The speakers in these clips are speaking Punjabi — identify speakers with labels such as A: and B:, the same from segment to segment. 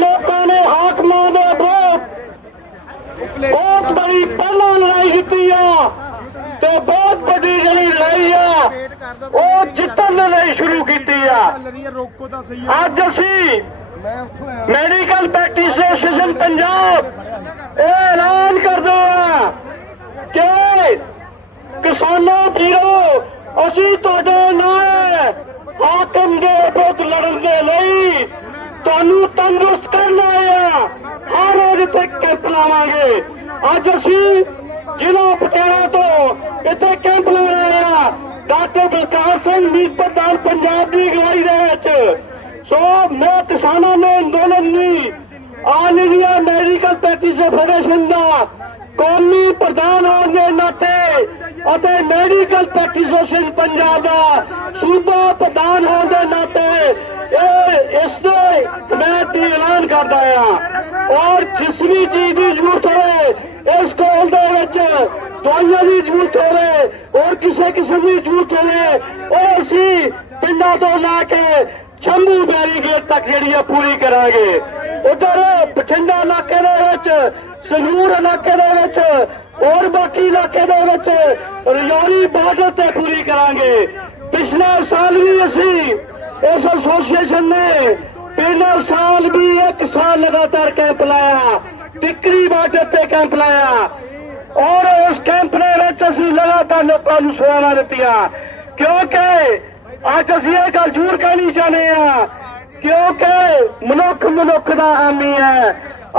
A: ਲੋਕਾਂ ਨੇ ਹਾਕਮਾਂ ਦੇ ਵਿਰੁੱਧ ਬਹੁਤ ਬੜੀ ਪਹਿਲਾਂ ਲੜਾਈ ਜਿੱਤੀ ਆ ਤੇ ਬਹੁਤ ਵੱਡੀ ਜਿਹੜੀ ਲੜਾਈ ਆ, ਉਹ ਜਿੱਤਣ ਦੇ ਲਈ ਸ਼ੁਰੂ ਕੀਤੀ ਆ। ਅੱਜ ਅਸੀਂ ਮੈਡੀਕਲ ਪ੍ਰੈਕਟਿਸ ਐਸੋਸੀਏਸ਼ਨ ਪੰਜਾਬ ਇਹ ਐਲਾਨ ਕਰਦਾ ਆ ਕਿ ਕਿਸਾਨਾਂ ਵੀਰੋ, ਅਸੀਂ ਤੁਹਾਡੇ ਨਾਲ ਹਾਕਮ ਦੇ ਵਿਰੁੱਧ ਲੜਨ ਦੇ ਲਈ ਤੁਹਾਨੂੰ ਤੰਦਰੁਸਤ ਕਰਨ ਆਏ ਆ ਹਰ ਰੋਜ਼ ਇੱਥੇ ਕੈਂਪ ਲਾਵਾਂਗੇ ਅੱਜ ਅਸੀਂ ਜ਼ਿਲ੍ਹਾ ਪਟਿਆਲਾ ਤੋਂ ਇੱਥੇ ਕੈਂਪ ਲਾ ਰਹੇ ਆ ਡਾਕਟਰ ਬਲਕਾਰ ਸਿੰਘ ਮੀਤ ਪ੍ਰਧਾਨ ਪੰਜਾਬ ਦੀ ਅਗਵਾਈ ਦੇ ਵਿੱਚ। ਸੋ ਮੈਂ ਕਿਸਾਨਾਂ ਨੇ ਅੰਦੋਲਨ ਦੀ all India medical practitioner federation ਦਾ ਕੌਮੀ ਪ੍ਰਧਾਨ ਹੋਣ ਦੇ ਨਾਤੇ ਅਤੇ ਮੈਡੀਕਲ ਪ੍ਰੈਕਟਿਸ਼ਨਰ ਪੰਜਾਬ ਦਾ ਸੂਬਾ ਪ੍ਰਧਾਨ ਹੋਣ ਦੇ ਨਾਤੇ ਇਹ ਇਸ ਦੇ ਮੈਂ ਐਲਾਨ ਕਰਦਾ ਆ ਔਰ ਜਿਸ ਵੀ ਚੀਜ਼ ਦੀ ਜ਼ਰੂਰਤ ਹੋਵੇ ਇਸ ਕੋਲ ਦੇ ਵਿੱਚ ਦਵਾਈਆਂ ਦੀ ਜ਼ਰੂਰਤ ਹੋਵੇ ਔਰ ਕਿਸੇ ਕਿਸਮ ਦੀ ਜ਼ਰੂਰਤ ਹੋਵੇ, ਉਹ ਅਸੀਂ ਪਿੰਡਾਂ ਤੋਂ ਲੈ ਕੇ ਸ਼ੰਭੂ ਬੈਰੀਗੇਟ ਤੱਕ ਜਿਹੜੀ ਆ ਪੂਰੀ ਕਰਾਂਗੇ। ਉਧਰ ਬਠਿੰਡਾ ਇਲਾਕੇ ਦੇ ਵਿੱਚ, ਸੰਗਰੂਰ ਇਲਾਕੇ ਦੇ ਵਿੱਚ, ਹੋਰ ਬਾਕੀ ਇਲਾਕੇ ਦੇ ਵਿੱਚ ਰਜੌਰੀ ਬਾਰਡਰ ਤੇ ਪੂਰੀ ਕਰਾਂਗੇ। ਪਿਛਲੇ ਸਾਲ ਵੀ ਅਸੀਂ ਇਸ ਐਸੋਸੀਏਸ਼ਨ ਨੇ ਪਿਛਲੇ ਸਾਲ ਵੀ ਇੱਕ ਸਾਲ ਲਗਾਤਾਰ ਕੈਂਪ ਲਾਇਆ। ਟਿੱਕਰੀ ਬਾਰਡਰ ਤੇ ਕੈਂਪ ਲਾਇਆ। ਔਰ ਉਸ ਕੈਂਪ ਦੇ ਵਿੱਚ ਅਸੀਂ ਲਗਾਤਾਰ ਲੋਕਾਂ ਨੂੰ ਸੇਵਾਵਾਂ ਦਿੱਤੀਆਂ। ਕਿਉਂਕਿ ਅੱਜ ਅਸੀਂ ਇਹ ਗੱਲ ਜ਼ਰੂਰ ਕਹਿਣੀ ਚਾਹੁੰਦੇ ਆ ਕਿਉਂਕਿ ਮਨੁੱਖ ਮਨੁੱਖ ਦਾ ਹਾਮੀ ਹੈ।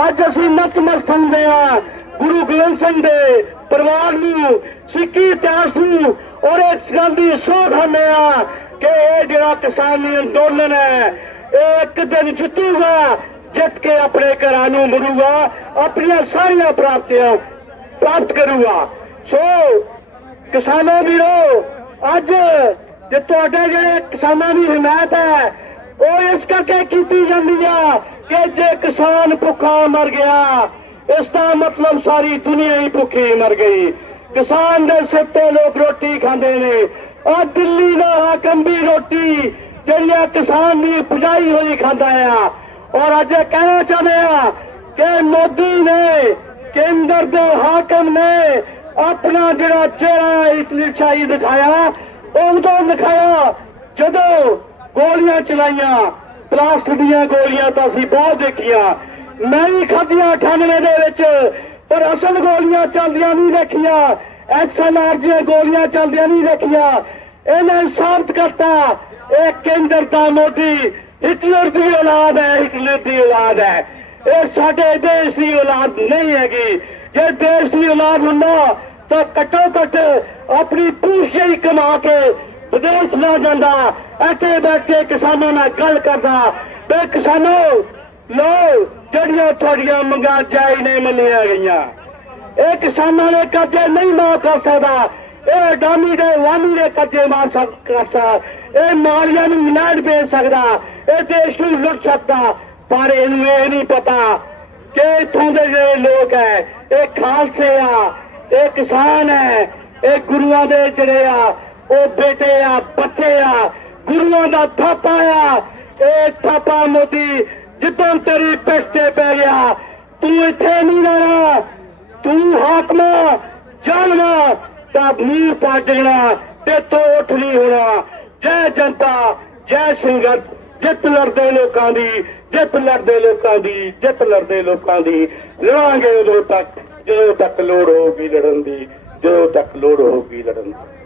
A: ਅੱਜ ਅਸੀਂ ਨਤਮਸਤਕ ਹੁੰਦੇ ਆ ਗੁਰੂ ਗੋਬਿੰਦ ਸਿੰਘ ਦੇ ਪਰਿਵਾਰ ਨੂੰ, ਸਿੱਖੀ ਇਤਿਹਾਸ ਨੂੰ, ਔਰ ਇਸ ਗੱਲ ਦੀ ਸੋਧ ਹੁੰਦੇ ਆ ਕਿ ਇਹ ਜਿਹੜਾ ਕਿਸਾਨੀ ਅੰਦੋਲਨ ਹੈ, ਇਹ ਇੱਕ ਦਿਨ ਜਿੱਤੂਗਾ ਜਿੱਤ ਕੇ ਆਪਣੇ ਘਰਾਂ ਨੂੰ ਮੁੜੂਗਾ, ਆਪਣੀਆਂ ਸਾਰੀਆਂ ਪ੍ਰਾਪਤੀਆਂ ਪ੍ਰਾਪਤ ਕਰੂਗਾ। ਸੋ ਕਿਸਾਨੋ ਵੀਰੋ, ਅੱਜ ਜੇ ਤੁਹਾਡੇ ਜਿਹੜੇ ਕਿਸਾਨਾਂ ਦੀ ਹਮਾਇਤ ਹੈ, ਉਹ ਇਸ ਕਰਕੇ ਕੀਤੀ ਜਾਂਦੀ ਆ ਕਿ ਜੇ ਕਿਸਾਨ ਭੁੱਖਾ ਮਰ ਗਿਆ, ਇਸ ਦਾ ਮਤਲਬ ਸਾਰੀ ਦੁਨੀਆ ਹੀ ਭੁੱਖੀ ਮਰ ਗਈ। ਕਿਸਾਨ ਦੇ ਸਿਰ ਤੇ ਲੋਕ ਰੋਟੀ ਖਾਂਦੇ ਨੇ। ਆ ਦਿੱਲੀ ਦਾ ਹਾਕਮ ਵੀ ਰੋਟੀ ਜਿਹੜੀ ਕਿਸਾਨ ਦੀ ਪੁਜਾਈ ਹੋਈ ਖਾਂਦਾ ਆ। ਔਰ ਅੱਜ ਇਹ ਕਹਿਣਾ ਚਾਹੁੰਦੇ ਆ ਕਿ ਮੋਦੀ ਨੇ, ਕੇਂਦਰ ਦੇ ਹਾਕਮ ਨੇ ਆਪਣਾ ਜਿਹੜਾ ਚਿਹਰਾ ਇਟਲੀ ਛਾਈ ਦਿਖਾਇਆ ਉਦੋਂ ਦਿਖਾਇਆ ਜਦੋਂ ਗੋਲੀਆਂ ਚਲਾਈਆਂ ਪਲਾਸਟਿਕ ਦੀਆਂ ਗੋਲੀਆਂ ਤਾਂ ਅਸੀਂ ਬਹੁਤ ਦੇਖੀਆਂ। ਮੈਂ ਵੀ ਖਾਧੀਆਂ 98 ਦੇ ਵਿੱਚ, ਪਰ ਅਸਲ ਗੋਲੀਆਂ ਚੱਲਦੀਆਂ ਨਹੀਂ ਦੇਖੀਆਂ। ਐਕਸਐਲਆਰ ਦੀਆਂ ਗੋਲੀਆਂ ਚੱਲਦੀਆਂ ਨਹੀਂ ਦੇਖੀਆਂ। ਇਹਨੇ ਸਾਬਤ ਕਰਤਾ, ਇਹ ਕੇਂਦਰ ਦਾ ਮੋਦੀ ਹਿਟਲਰ ਦੀ ਔਲਾਦ ਹੈ ਹਿਟਲਰ ਦੀ ਔਲਾਦ ਹੈ। ਇਹ ਸਾਡੇ ਦੇਸ਼ ਦੀ ਔਲਾਦ ਨਹੀਂ ਹੈਗੀ। ਜੇ ਦੇਸ਼ ਦੀ ਔਲਾਦ ਹੁੰਦਾ, ਤਾਂ ਘੱਟੋ ਘੱਟ ਆਪਣੀ ਪੂਛ ਹੀ ਕਮਾ ਕੇ ਵਿਦੇਸ਼ ਨਾ ਜਾਂਦਾ, ਇੱਥੇ ਬੈਠ ਕੇ ਕਿਸਾਨਾਂ ਨਾਲ ਗੱਲ ਕਰਦਾ। ਤੇ ਕਿਸਾਨੋ ਲੋ ਜਿਹੜੀਆਂ ਤੁਹਾਡੀਆਂ ਮੰਗਾਂ ਜਾਇਜ਼ ਨਹੀਂ ਮੰਨੀਆਂ ਗਈਆਂ। ਇਹ ਕਿਸਾਨਾਂ ਦੇ ਕਰਜ਼ੇ ਨਹੀਂ ਮਾਫ ਕਰ ਸਕਦਾ। ਇਹ ਅਡਾਨੀ ਦੇ ਵਾਨੀ ਦੇ ਕਰਜ਼ੇ ਮਾਰ ਸਕਦਾ ਇਹ ਮਾਲੀਆ ਨੂੰ ਇੰਗਲੈਂਡ ਭੇਜ ਸਕਦਾ। ਇਹ ਦੇਸ਼ ਨੂੰ ਲੁੱਟ ਸਕਦਾ। ਪਰ ਇਹਨੂੰ ਇਹ ਨਹੀਂ ਪਤਾ ਕਿ ਇੱਥੋਂ ਦੇ ਜਿਹੜੇ ਲੋਕ ਹੈ, ਇਹ ਖਾਲਸੇ ਆ, ਇਹ ਕਿਸਾਨ ਹੈ, ਇਹ ਗੁਰੂਆਂ ਦੇ ਜਿਹੜੇ ਆ, ਉਹ ਬੇਟੇ ਆ, ਬੱਚੇ ਆ, ਗੁਰੂਆਂ ਦਾ ਥਾਪਾ ਆ। ਇਹ ਥਾਪਾ ਮੋਦੀ, ਜਿੱਦਾਂ ਤੇਰੀ ਪਿੱਠ ਤੇ ਪੈ ਗਿਆ, ਤੂੰ ਇੱਥੇ ਨਹੀਂ ਰਹਿਣਾ। ਤੂੰ ਹਾਕਮਾ ਜਾਨਵਾ ਤਾਂ ਮੀਂਹ ਪਾ ਜਾਣਾ ਤੇ ਤੋ ਉੱਠ ਨਹੀਂ ਹੋਣਾ। ਜੈ ਜਨਤਾ, ਜੈ ਸੰਗਤ, ਜਿੱਤ ਲੜਦੇ ਲੋਕਾਂ ਦੀ, ਜਿੱਤ ਲੜਦੇ ਲੋਕਾਂ ਦੀ, ਜਿੱਤ ਲੜਦੇ ਲੋਕਾਂ ਦੀ। ਲੜਾਂਗੇ ਉਦੋਂ ਤੱਕ, ਜਦੋਂ ਤੱਕ ਲੋੜ ਹੋਊਗੀ ਲੜਨ ਦੀ, ਜਦੋਂ ਤੱਕ ਲੋੜ ਹੋਊਗੀ ਲੜਨ ਦੀ।